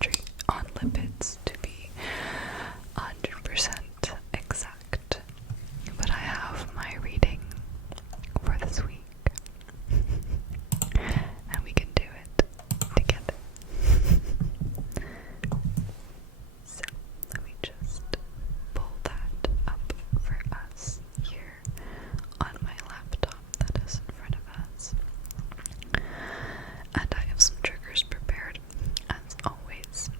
chemistry on lipids to be 100% exact. But I have my reading for this week. And we can do it together. So let me just pull that up for us here on my laptop that is in front of us. And I have some triggers prepared, as always,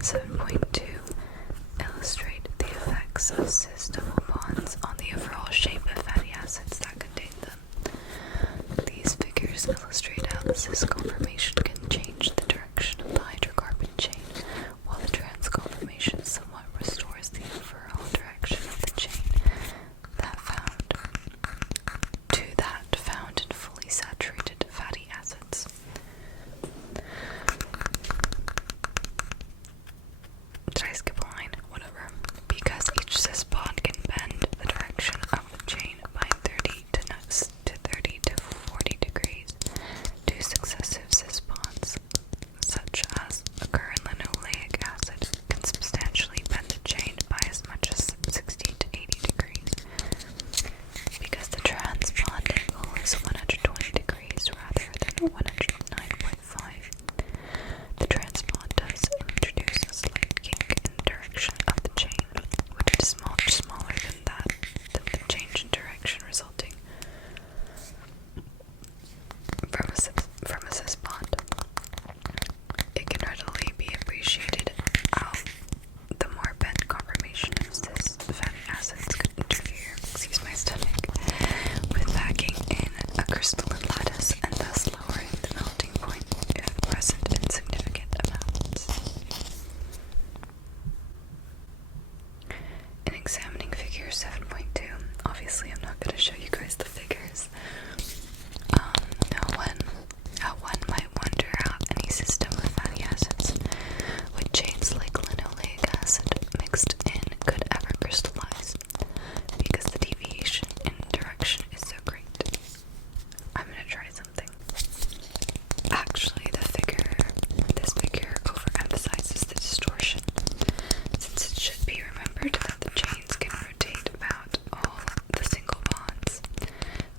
7.2 illustrate the effects of cis-double bonds on the overall shape of fatty acids that contain them. These figures illustrate how the cis conformation can change the direction of the hydrocarbon chain, while the trans conformation somewhat restores the overall direction of the chain that found in fully saturated fatty acids. Did I skip a line? Whatever. Because each cis bond can bend the direction of the chain by 30 to 40 degrees, two successive cis bonds, such as occur in linoleic acid, can substantially bend the chain by as much as 60 to 80 degrees. Because the trans bond angle is 120 degrees rather than 109.5, the trans bond does introduce a slight kink in the direction of the chain, which is much smaller than the change in direction resulting from a cis bond. It can readily be appreciated how the more bent conformation of cis fatty acids could interfere, with packing in a crystalline lattice and thus lowering the melting point if present in significant amounts. In examining figure 7.2, obviously I'm not going to show you guys the figures. One might wonder how any system of fatty acids with chains like linoleic acid mixed in could ever crystallize, because the deviation in direction is so great. I'm gonna try something. Actually, this figure overemphasizes the distortion, since it should be remembered that the chains can rotate about all the single bonds,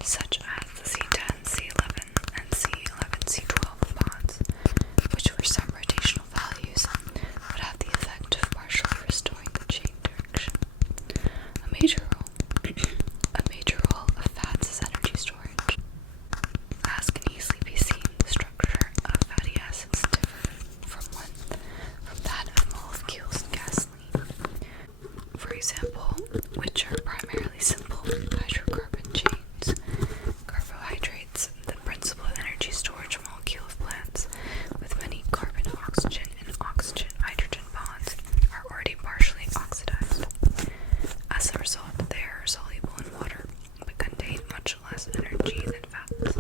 such as the C10, C11, and C11, C12 bonds, which for some rotational values would have the effect of partially restoring the chain direction. A major role of fats is energy storage. As can easily be seen, the structure of fatty acids differ from that of molecules in gasoline, for example, which are primarily simple hydrocarbon chains. Carbohydrates, the principal energy storage molecule of plants, with many carbon-oxygen and oxygen-hydrogen bonds, are already partially oxidized. As a result, they are soluble in water, but contain much less energy than fats.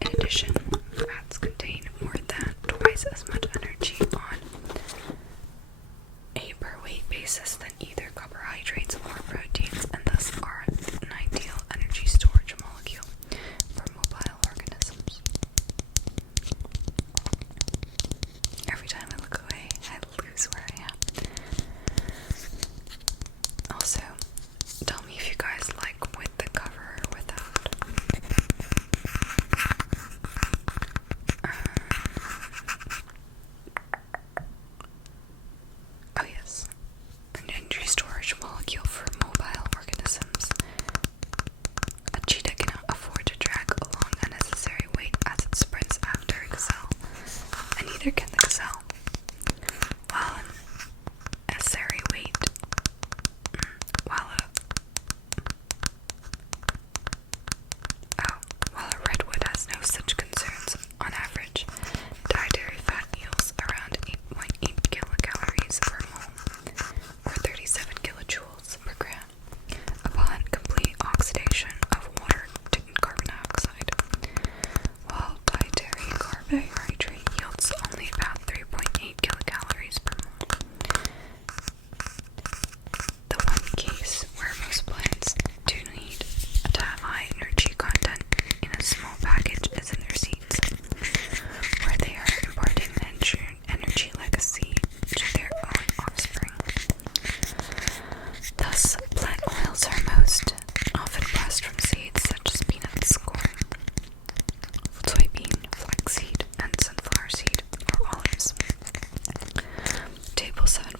In addition, fats contain more than twice as much energy on a per weight basis than either carbohydrates or proteins, and thus are an ideal energy storage molecule for mobile organisms. Every time I look away, I lose where I am. Also, tell me if you guys like with the cover or without. Oh yes, an energy storage molecule for mobile organisms. A cheetah cannot afford to drag along unnecessary weight as it sprints after a gazelle, and neither can the gazelle. While a redwood has no such concerns. On average, dietary fat yields around 8.8 kilocalories per mole, or 37 kilojoules per gram, upon complete oxidation of water to carbon dioxide, while dietary carbohydrate yields only about 3.8 kilocalories per mole. The one case where most plants do need to have high energy content in a small package is in their seeds, where they are imparting energy legacy to their own offspring. Thus, plant oils are most often pressed from seeds such as peanuts, corn, soybean, flaxseed, and sunflower seed, or olives. Table 7.3